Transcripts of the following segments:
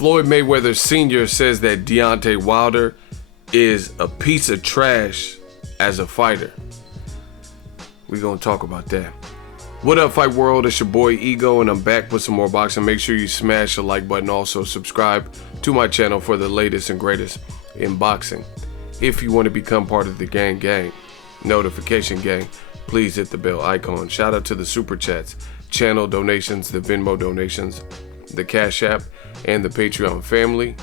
Floyd Mayweather Sr. says that Deontay Wilder is a piece of trash as a fighter. We're going to talk about that. What up, Fight World? It's your boy Ego, and I'm back with some more boxing. Make sure you smash the like button. Also, subscribe to my channel for the latest and greatest in boxing. If you want to become part of the gang, notification gang, please hit the bell icon. Shout out to the super chats, channel donations, the Venmo donations, the Cash App, and the Patreon family.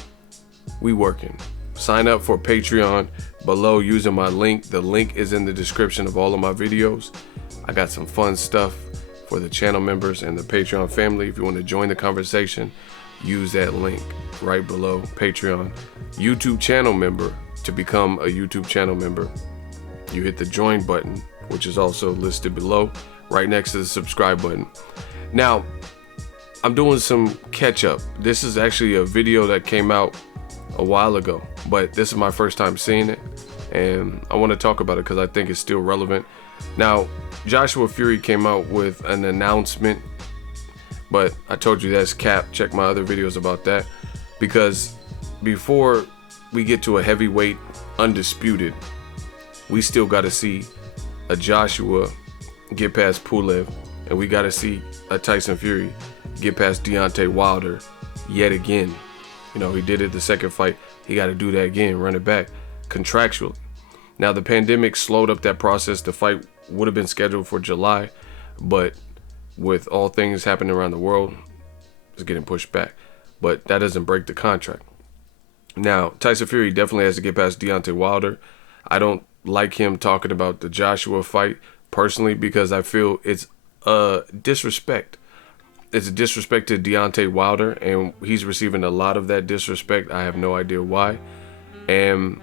We working. Sign up for Patreon below using my link. The link is in the description of all of my videos. I got some fun stuff for the channel members and the Patreon family. If you want to join the conversation, use that link right below. Patreon, YouTube channel member. To become a YouTube channel member, you hit the join button, which is also listed below, right next to the subscribe button. Now, I'm doing some catch up. This is actually a video that came out a while ago, but this is my first time seeing it, and I want to talk about it because I think it's still relevant. Now, Joshua Fury came out with an announcement, but I told you that's cap. Check my other videos about that, because before we get to a heavyweight undisputed, we still got to see a Joshua get past Pulev, and we got to see a Tyson Fury get past Deontay Wilder yet again. You know, he did it the second fight. He got to do that again, run it back contractually. Now, the pandemic slowed up that process. The fight would have been scheduled for July, but with all things happening around the world, it's getting pushed back. But that doesn't break the contract. Now, Tyson Fury definitely has to get past Deontay Wilder. I don't like him talking about the Joshua fight personally, because I feel it's a disrespect. It's a disrespect to Deontay Wilder, and he's receiving a lot of that disrespect. I have no idea why. And,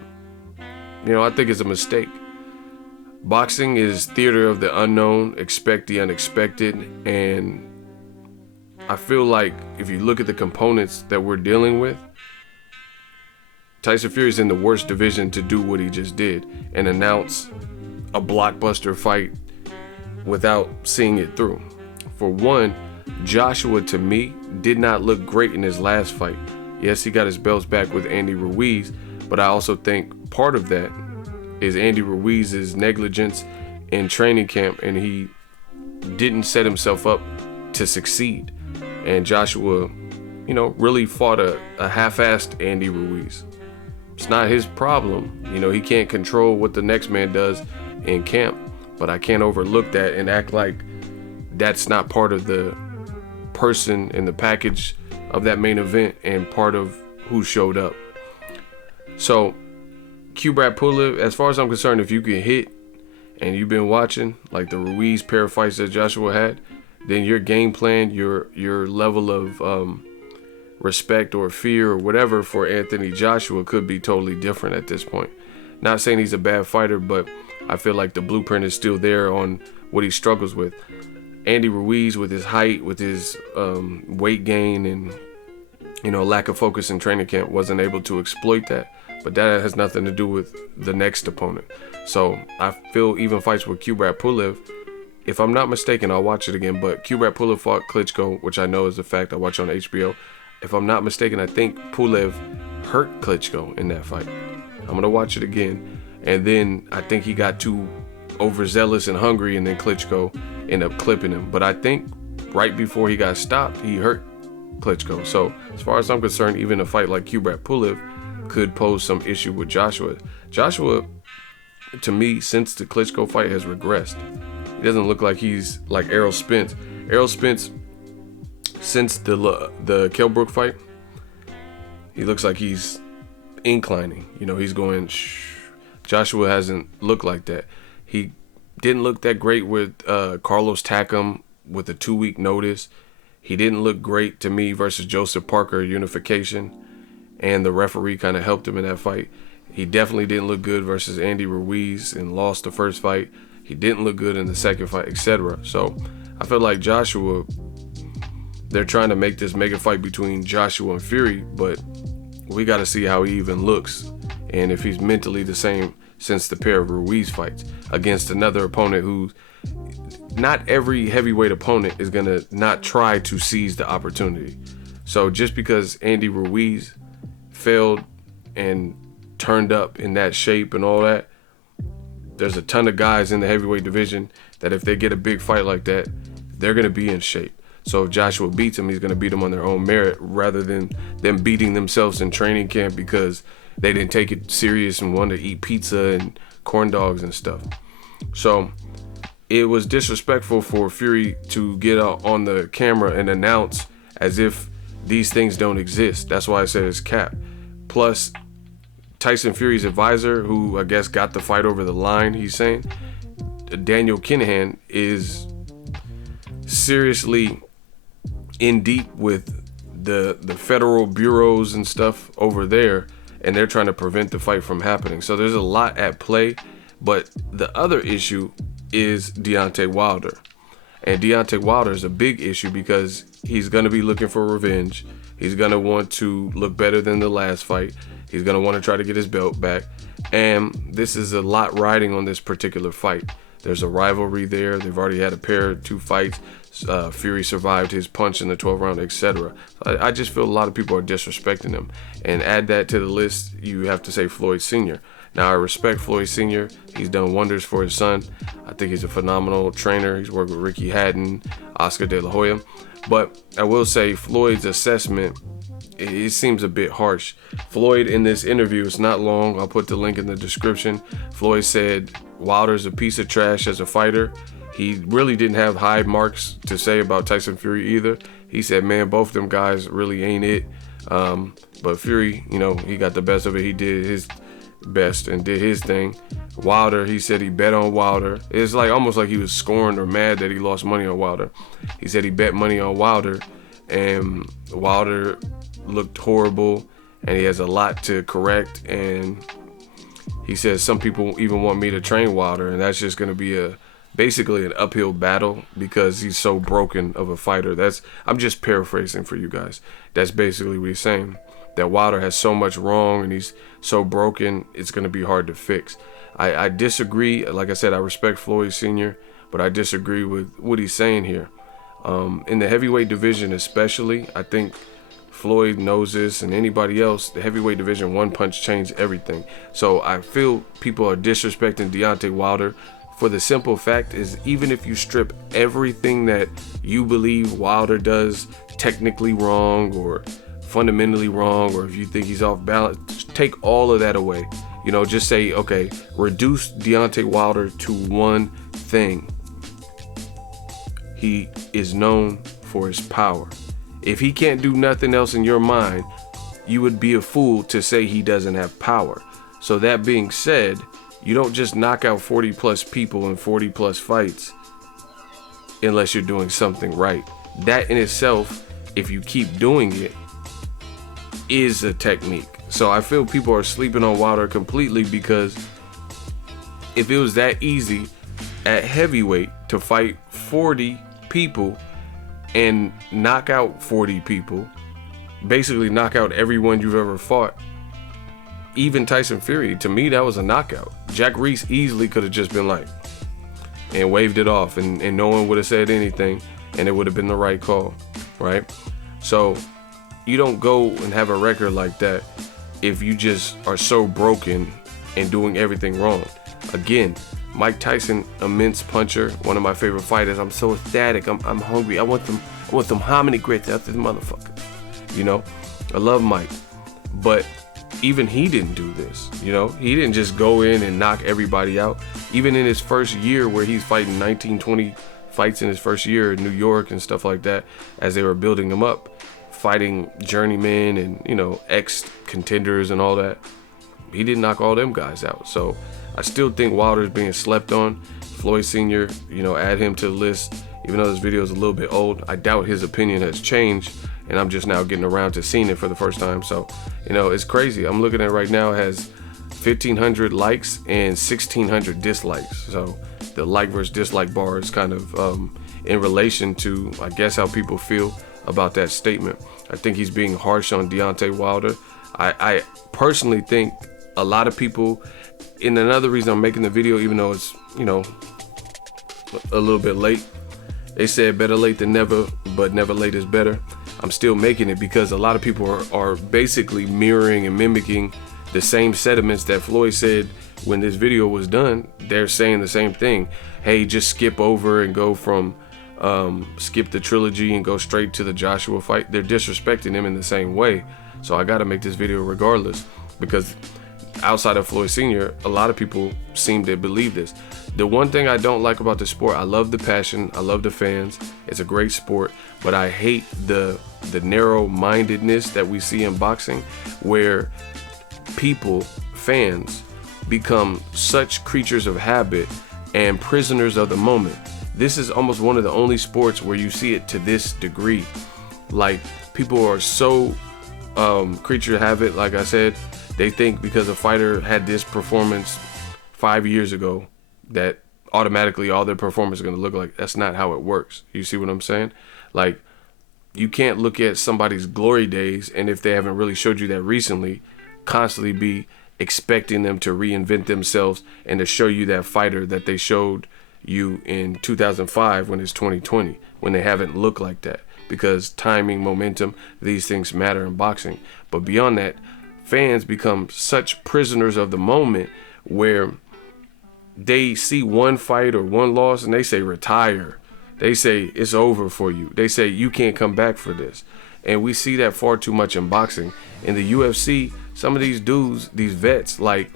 you know, I think it's a mistake. Boxing is theater of the unknown, expect the unexpected, and I feel like if you look at the components that we're dealing with, Tyson Fury's in the worst division to do what he just did and announce a blockbuster fight without seeing it through. For one, Joshua, to me, did not look great in his last fight. Yes, he got his belts back with Andy Ruiz, but I also think part of that is Andy Ruiz's negligence in training camp, and he didn't set himself up to succeed. And Joshua, you know, really fought a half-assed Andy Ruiz. It's not his problem. You know, he can't control what the next man does in camp, but I can't overlook that and act like that's not part of the person in the package of that main event and part of who showed up. So, Kubrat Pulev, as far as I'm concerned, if you can hit and you've been watching like the Ruiz pair of fights that Joshua had, then your game plan, your level of respect or fear or whatever for Anthony Joshua could be totally different at this point. Not saying he's a bad fighter, but I feel like the blueprint is still there on what he struggles with. Andy Ruiz, with his height, with his weight gain, and, you know, lack of focus in training camp, wasn't able to exploit that. But that has nothing to do with the next opponent. So I feel even fights with Kubrat Pulev, if I'm not mistaken, I'll watch it again, but Kubrat Pulev fought Klitschko, which I know is a fact. I watch on HBO. If I'm not mistaken, I think Pulev hurt Klitschko in that fight. I'm going to watch it again. And then I think he got too overzealous and hungry, and then Klitschko ended up clipping him. But I think right before he got stopped, he hurt Klitschko. So as far as I'm concerned, even a fight like Kubrat Pulev could pose some issue with Joshua. Joshua, to me, since the Klitschko fight, has regressed. He doesn't look like he's like Errol Spence. Errol Spence, since the Kell Brook fight, he looks like he's inclining. You know, he's going shh. Joshua hasn't looked like that. He didn't look that great with Carlos Takam with a 2-week notice. He didn't look great to me versus Joseph Parker unification, and the referee kind of helped him in that fight. He definitely didn't look good versus Andy Ruiz and lost the first fight. He didn't look good in the second fight, etc. So I feel like Joshua, they're trying to make this mega fight between Joshua and Fury, but we got to see how he even looks and if he's mentally the same since the pair of Ruiz fights against another opponent who, not every heavyweight opponent is going to not try to seize the opportunity. So just because Andy Ruiz failed and turned up in that shape and all that, there's a ton of guys in the heavyweight division that if they get a big fight like that, they're going to be in shape. So if Joshua beats him, he's going to beat him on their own merit rather than them beating themselves in training camp because they didn't take it serious and wanted to eat pizza and corn dogs and stuff. So it was disrespectful for Fury to get out on the camera and announce as if these things don't exist. That's why I said it's cap. Plus, Tyson Fury's advisor, who I guess got the fight over the line, he's saying, Daniel Kinahan, is seriously in deep with the federal bureaus and stuff over there, and they're trying to prevent the fight from happening. So there's a lot at play, but the other issue is Deontay Wilder. And Deontay Wilder is a big issue because he's going to be looking for revenge. He's going to want to look better than the last fight. He's going to want to try to get his belt back. And this is a lot riding on this particular fight. There's a rivalry there. They've already had two fights. Fury survived his punch in the 12th round, etc. I just feel a lot of people are disrespecting him. And add that to the list, you have to say Floyd Sr. Now, I respect Floyd Sr. He's done wonders for his son. I think he's a phenomenal trainer. He's worked with Ricky Hatton, Oscar De La Hoya. But I will say Floyd's assessment, it seems a bit harsh. Floyd, in this interview, it's not long, I'll put the link in the description. Floyd said Wilder's a piece of trash as a fighter. He really didn't have high marks to say about Tyson Fury either. He said, man, both them guys really ain't it. But Fury, he got the best of it. He did his best and did his thing. Wilder, he said he bet on Wilder. It's almost like he was scorned or mad that he lost money on Wilder. He said he bet money on Wilder, and Wilder looked horrible, and he has a lot to correct. And he says some people even want me to train Wilder, and that's just going to be basically an uphill battle because he's so broken of a fighter. I'm just paraphrasing for you guys. That's basically what he's saying. That Wilder has so much wrong and he's so broken, it's going to be hard to fix. I disagree. Like I said, I respect Floyd Sr., but I disagree with what he's saying here. In the heavyweight division especially, I think Floyd knows this, and anybody else, the heavyweight division, one punch changed everything. So I feel people are disrespecting Deontay Wilder for the simple fact is, even if you strip everything that you believe Wilder does technically wrong or fundamentally wrong, or if you think he's off balance, take all of that away. Just say, okay, reduce Deontay Wilder to one thing. He is known for his power. If he can't do nothing else in your mind, you would be a fool to say he doesn't have power. So that being said, you don't just knock out 40 plus people in 40 plus fights unless you're doing something right. That in itself, if you keep doing it, is a technique. So I feel people are sleeping on Wilder completely, because if it was that easy at heavyweight to fight 40 people and knock out 40 people, basically knock out everyone you've ever fought, even Tyson Fury, to me that was a knockout. Jack Reese easily could have just been and waved it off, and no one would have said anything, and it would have been the right call, right? So you don't go and have a record like that if you just are so broken and doing everything wrong. Again, Mike Tyson, immense puncher, one of my favorite fighters. I'm so ecstatic. I'm hungry. I want some hominy grits out this motherfucker. I love Mike, but even he didn't do this. He didn't just go in and knock everybody out. Even in his first year, where he's fighting 19, 20 fights in his first year in New York and stuff like that, as they were building him up, fighting journeymen and ex-contenders and all that, he didn't knock all them guys out. So I still think Wilder's being slept on. Floyd Sr., add him to the list. Even though this video is a little bit old, I doubt his opinion has changed, and I'm just now getting around to seeing it for the first time. So it's crazy. I'm looking at it right now, it has 1,500 likes and 1,600 dislikes. So the like versus dislike bar is kind of in relation to, I guess, how people feel about that statement. I think he's being harsh on Deontay Wilder. I personally think a lot of people, and another reason I'm making the video, even though it's a little bit late, they said better late than never, but never late is better. I'm still making it because a lot of people are basically mirroring and mimicking the same sentiments that Floyd said when this video was done. They're saying the same thing. Hey, just skip over and go from skip the trilogy and go straight to the Joshua fight. They're disrespecting him in the same way. So I got to make this video regardless, because outside of Floyd Sr., a lot of people seem to believe this. The one thing I don't like about the sport, I love the passion, I love the fans, it's a great sport, but I hate the narrow-mindedness that we see in boxing, where people, fans, become such creatures of habit and prisoners of the moment. This is almost one of the only sports where you see it to this degree. Like, people are so creature of habit, like I said. They think because a fighter had this performance 5 years ago that automatically all their performance is going to look like. That's not how it works. You see what I'm saying? Like, you can't look at somebody's glory days, and if they haven't really showed you that recently, constantly be expecting them to reinvent themselves and to show you that fighter that they showed you in 2005 when it's 2020, when they haven't looked like that. Because timing, momentum, these things matter in boxing. But beyond that, fans become such prisoners of the moment where they see one fight or one loss and they say retire. They say it's over for you. They say you can't come back for this. And we see that far too much in boxing. In the UFC, some of these dudes, these vets, like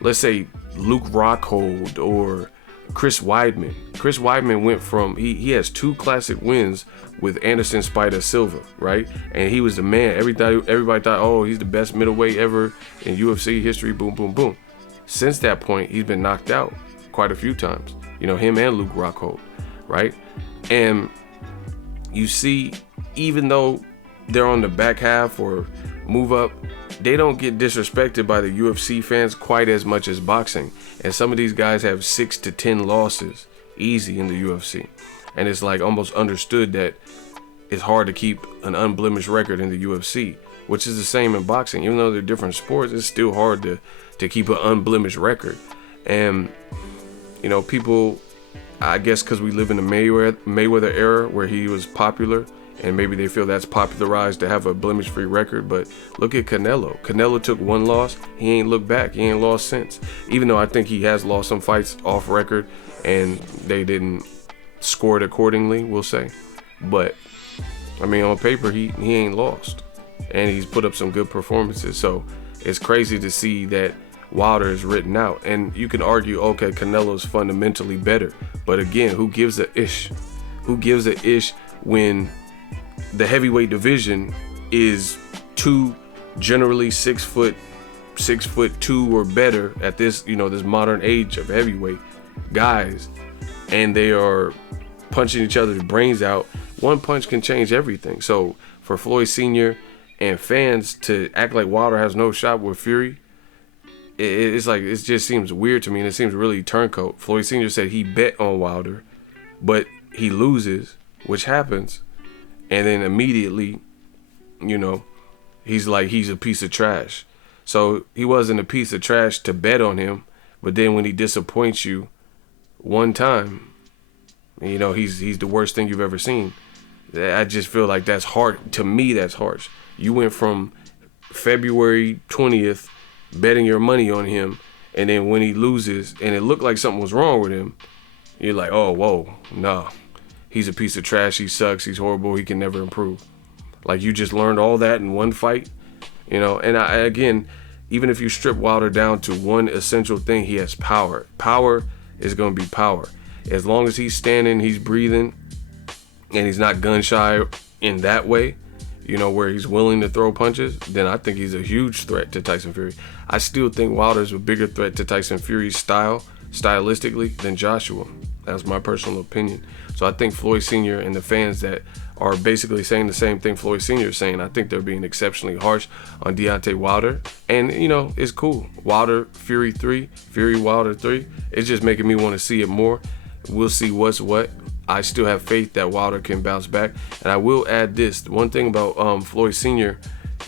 let's say Luke Rockhold or Chris Weidman. Chris Weidman went from, he has 2 classic wins with Anderson Spider Silva, right? And he was the man. Everybody thought, oh, he's the best middleweight ever in UFC history, boom, boom, boom. Since that point, he's been knocked out quite a few times. You know, him and Luke Rockhold, right? And you see, even though they're on the back half or move up, they don't get disrespected by the UFC fans quite as much as boxing. And some of these guys have 6 to 10 losses easy in the UFC. And it's like almost understood that it's hard to keep an unblemished record in the UFC, which is the same in boxing. Even though they're different sports, it's still hard to keep an unblemished record. And, you know, people, I guess because we live in the Mayweather era where he was popular, and maybe they feel that's popularized to have a blemish-free record. But look at Canelo. Canelo took 1 loss. He ain't looked back. He ain't lost since. Even though I think he has lost some fights off record and they didn't score it accordingly, we'll say. But, I mean, on paper, he ain't lost. And he's put up some good performances. So it's crazy to see that Wilder is written out. And you can argue, okay, Canelo's fundamentally better. But again, who gives a ish? Who gives a ish when the heavyweight division is 2 generally 6'2" or better at this, you know, this modern age of heavyweight guys, and they are punching each other's brains out. One punch can change everything. So for Floyd Sr. and fans to act like Wilder has no shot with Fury, it's like, it just seems weird to me, and it seems really turncoat. Floyd Sr. said he bet on Wilder, but he loses, which happens. And then immediately, you know, he's like, he's a piece of trash. So he wasn't a piece of trash to bet on him. But then when he disappoints you one time, you know, he's the worst thing you've ever seen. I just feel like that's hard. To me, that's harsh. You went from February 20th betting your money on him, and then when he loses and it looked like something was wrong with him, you're like, oh, whoa, nah. He's a piece of trash. He sucks. He's horrible. He can never improve. Like, you just learned all that in one fight, you know. And again, even if you strip Wilder down to one essential thing, he has power. Power is going to be power. As long as he's standing, he's breathing, and he's not gun shy in that way, you know, where he's willing to throw punches, then I think he's a huge threat to Tyson Fury. I still think Wilder's a bigger threat to Tyson Fury's stylistically, than Joshua. That's my personal opinion. So I think Floyd Sr. and the fans that are basically saying the same thing Floyd Sr. is saying, I think they're being exceptionally harsh on Deontay Wilder. And, you know, it's cool. Wilder, Fury 3, Fury, Wilder 3. It's just making me want to see it more. We'll see what's what. I still have faith that Wilder can bounce back. And I will add this. One thing about Floyd Sr.,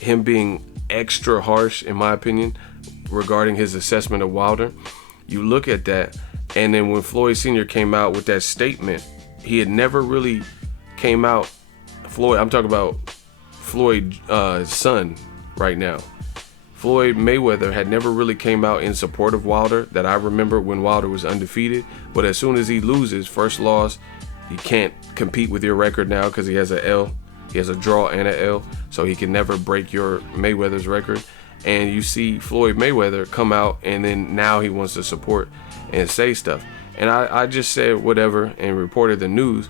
him being extra harsh, in my opinion, regarding his assessment of Wilder, you look at that, and then when Floyd Sr. came out with that statement, he had never really came out, Floyd, I'm talking about Floyd's son right now. Floyd Mayweather had never really came out in support of Wilder that I remember when Wilder was undefeated. But as soon as he loses, first loss, he can't compete with your record now because he has a L. He has a draw and a L, so he can never break your Mayweather's record. And you see Floyd Mayweather come out, and then now he wants to support and say stuff. And I just said whatever and reported the news.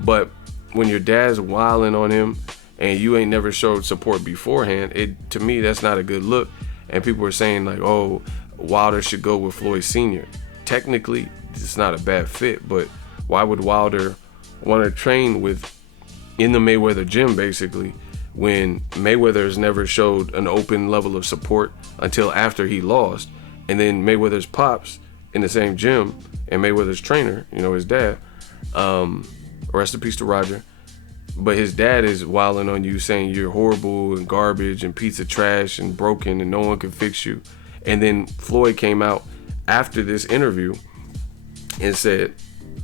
But when your dad's wilding on him and you ain't never showed support beforehand, to me, that's not a good look. And people were saying like, oh, Wilder should go with Floyd Sr. Technically, it's not a bad fit, but why would Wilder want to train in the Mayweather gym, basically, when Mayweather has never showed an open level of support until after he lost? And then Mayweather's pops in the same gym, and Mayweather's trainer, his dad, rest in peace to Roger, but his dad is wilding on you, saying you're horrible and garbage and piece of trash and broken and no one can fix you. And then Floyd came out after this interview and said,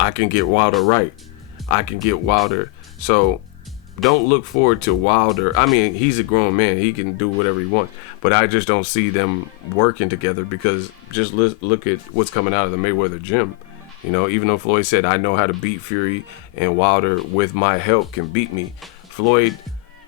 I can get Wilder right. I can get Wilder. So don't look forward to Wilder. I mean, he's a grown man. He can do whatever he wants. But I just don't see them working together, because just look at what's coming out of the Mayweather gym. Even though Floyd said, I know how to beat Fury, and Wilder, with my help, can beat me. Floyd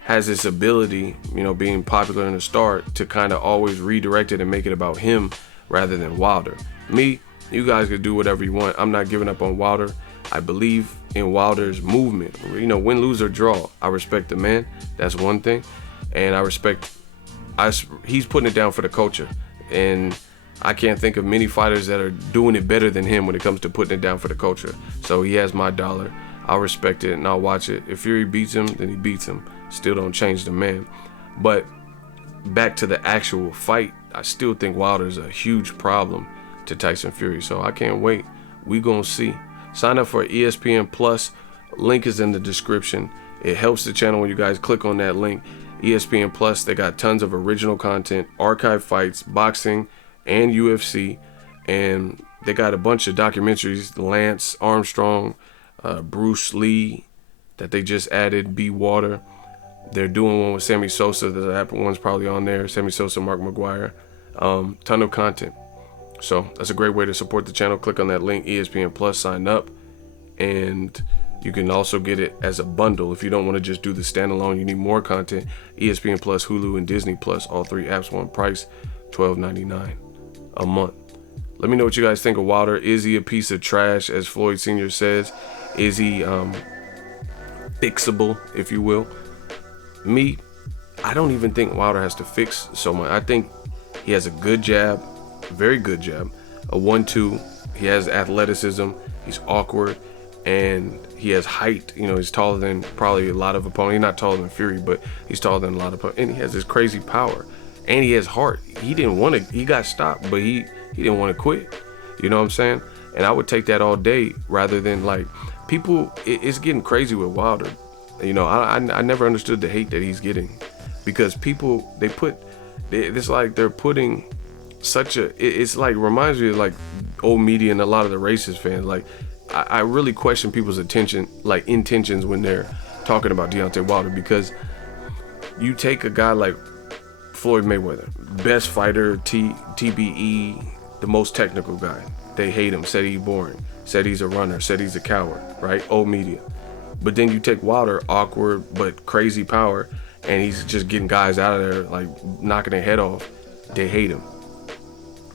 has this ability, being popular and a star, to kind of always redirect it and make it about him rather than Wilder. Me, you guys can do whatever you want. I'm not giving up on Wilder. I believe in Wilder's movement. Win, lose, or draw. I respect the man. That's one thing. And he's putting it down for the culture. And I can't think of many fighters that are doing it better than him when it comes to putting it down for the culture. So he has my dollar. I'll respect it and I'll watch it. If Fury beats him, then he beats him. Still don't change the man. But back to the actual fight, I still think Wilder's a huge problem to Tyson Fury. So I can't wait. We gonna see. Sign up for ESPN Plus. Link is in the description. It helps the channel when you guys click on that link. ESPN Plus, they got tons of original content, archive fights, boxing, and UFC. And they got a bunch of documentaries, Lance Armstrong, Bruce Lee, that they just added, Be Water. They're doing one with Sammy Sosa. The one's probably on there. Sammy Sosa, Mark McGuire. Ton of content. So that's a great way to support the channel. Click on that link, ESPN Plus, sign up. And you can also get it as a bundle. If you don't want to just do the standalone, you need more content. ESPN Plus, Hulu, and Disney Plus, all three apps, one price, $12.99 a month. Let me know what you guys think of Wilder. Is he a piece of trash, as Floyd Sr. says? Is he fixable, if you will? Me, I don't even think Wilder has to fix so much. I think he has a good jab, very good jab, a 1-2. He has athleticism. He's awkward, and he has height. He's taller than probably a lot of opponents. He's not taller than Fury, but he's taller than a lot of opponents. And he has this crazy power, and he has heart. He didn't want to. He got stopped, but he didn't want to quit. You know what I'm saying? And I would take that all day rather than like people. It's getting crazy with Wilder. I never understood the hate that he's getting, because people, it's like they're putting such a, it's like reminds me of like old media and a lot of the racist fans. Like I really question people's intentions when they're talking about Deontay Wilder, because you take a guy like Floyd Mayweather, best fighter, TBE, the most technical guy. They hate him, said he's boring, said he's a runner, said he's a coward, right? Old media. But then you take Wilder, awkward but crazy power, and he's just getting guys out of there, like knocking their head off. They hate him.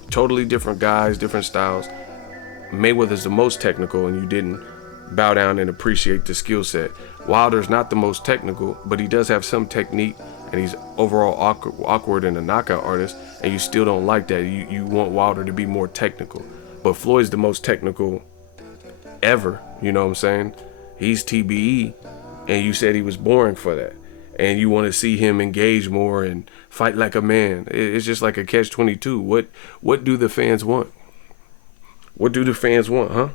Totally different guys, different styles. Mayweather's the most technical, and you didn't bow down and appreciate the skill set. Wilder's not the most technical, but he does have some technique, and he's overall awkward and a knockout artist, and you still don't like that. You want Wilder to be more technical. But Floyd's the most technical ever, you know what I'm saying? He's TBE, and you said he was boring for that. And you want to see him engage more and fight like a man. It's just like a catch-22. What do the fans want? What do the fans want, huh?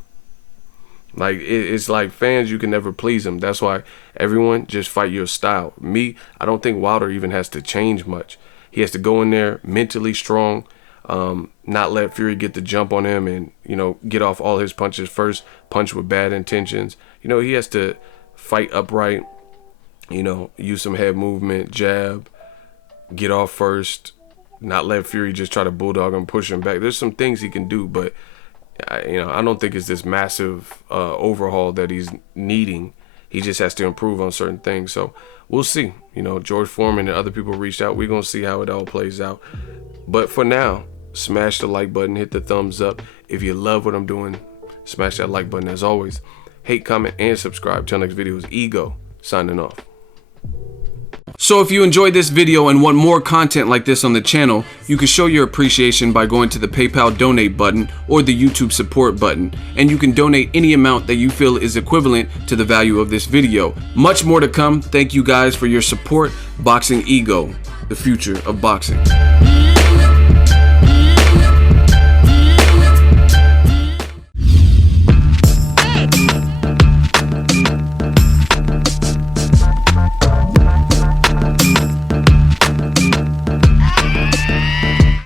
Like, it's like fans, you can never please them. That's why everyone just fight your style. Me, I don't think Wilder even has to change much. He has to go in there mentally strong, not let Fury get the jump on him, and, get off all his punches first, punch with bad intentions. He has to fight upright, You know, use some head movement, jab, get off first, not let Fury just try to bulldog him, push him back. There's some things he can do, but I don't think it's this massive overhaul that he's needing. He just has to improve on certain things. So we'll see. You know, George Foreman and other people reached out. We're going to see how it all plays out. But for now, smash the like button, hit the thumbs up. If you love what I'm doing, smash that like button as always. Hate, comment, and subscribe. Till next video is Ego signing off. So if you enjoyed this video and want more content like this on the channel, you can show your appreciation by going to the PayPal donate button or the YouTube support button, and you can donate any amount that you feel is equivalent to the value of this video. Much more to come. Thank you guys for your support. Boxingego, the future of boxing.